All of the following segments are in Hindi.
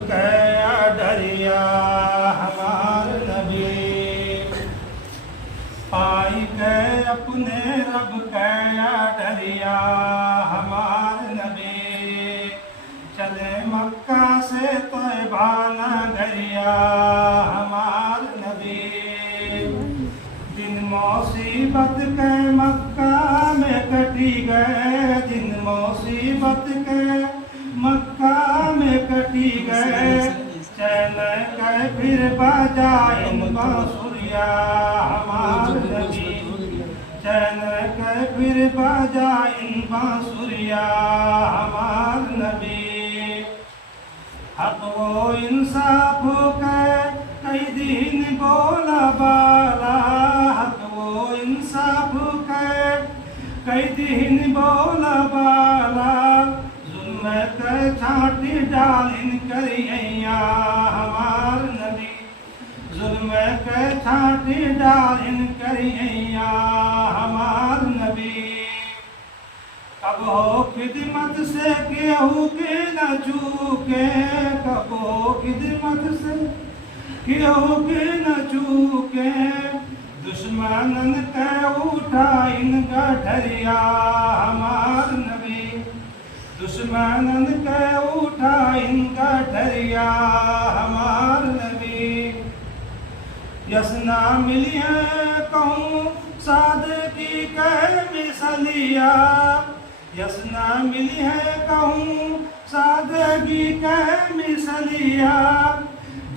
कया डरिया हमार नबी, पाई के अपने रब कया डरिया हमार नबी। चले मक्का से तैबा नगरिया हमार नबी। दिन मुसीबत के मक्का में कटी गए, दिन मुसीबत के मक्का में कटी गए। चैन के फिर बजाइन बांसुरिया हमार नबी, चैन के फिर बजाइन बांसुरिया हमार नबी। हक वो इंसाफ के कई दिन बोला बाला, हक वो इंसाफ के कई दिन बोला बाला। के छाटी डालिन करिया हमार नबी, जुल्म के छाटी डालिन करिया हमार नबी। कब हो खिदमत से केहू के न चूके, कब हो खिदमत से केहू के न चूके। दुश्मनन के उठाइन गठरिया हमार नबी, दुश्मनन के उठाइन गठरिया हमार नबी। यसना मिली है कहूँ सादगी के मिसलिया, यसना मिली है कहूँ सादगी के मिसलिया।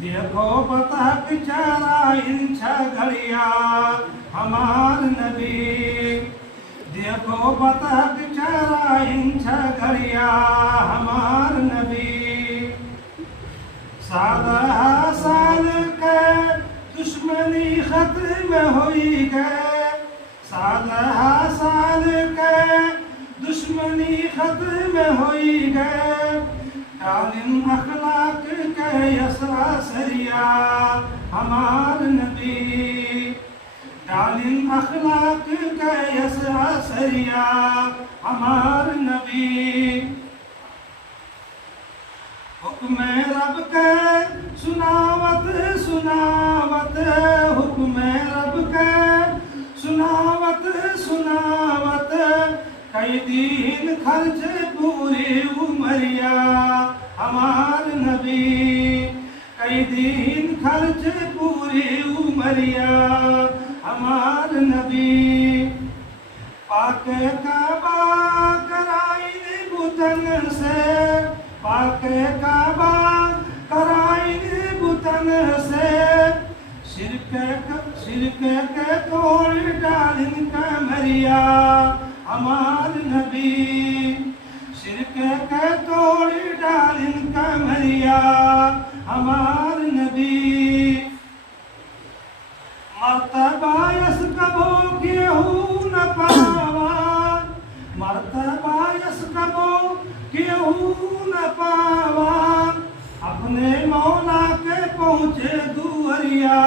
देखो बतख चराइन छगड़िया हमार नबी, देखो बतख चराइन छगड़िया हमार नबी। साल साल के दुश्मनी खत्म होई गए, साल साल के दुश्मनी खत्म होई गए। तालिम अखलाक के यसरा सरिया हमार नबी, तालिम अखलाक के यसरा सरिया हमार नबी। हुक्म रब के सुनावत सुनावत, हुक्म रब के सुनावत सुनावत। कई दिन खर्च पूरी उमरिया हमार नबी, कई दिन खर्च पूरी उमरिया हमार नबी। पाके काबा कराइन बुतन से, पाके काबा कराइन बुतन से। शिरक के तोड़ डालिन कमरिया हमार नबी, शिरक के तोड़ डालिन कमरिया हमार नबी। मर्तबा यस कबो केहू न पावा, मर्तबा यस कबो केहू न पावा। अपने मौला के पहुँचे दुअरिया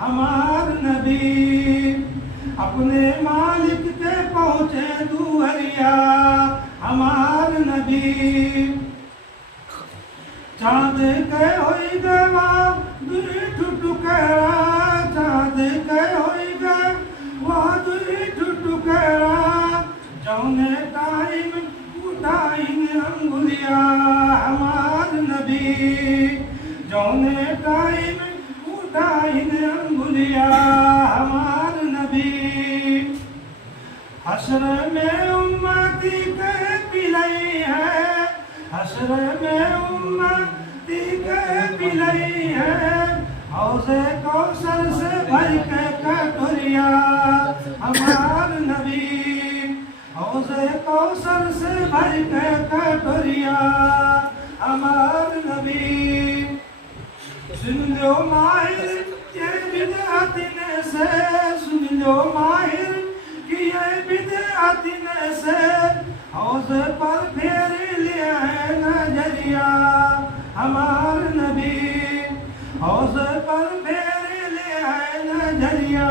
हमार नबी, अपने मालिक के पहुँचे दुअरिया हमार नबी। चाँद के होई गवा दुई टुकड़ा, चाँद के होई गवा दुई टुकड़ा। जौने टाइम उठाइन अंगुलिया हमार नबी, जौने टाइम उठाइन अंगुलिया हमार नबी। हश्र में उम्मती के पिलई है, हश्र में उम्मती के पिलई है। हौज़े कौसर से भर के कटोरिया हमार नबी, हौज़े कौसर से भर के कटोरिया हमार नबी। सुन लो माहिर ये बिदअतिन से, सुन लो माहिर कि ये बिदअतिन से। हौज़े पर फेर लिया है नजरिया हमार नबी, हौज़े पर फेर लिया है नजरिया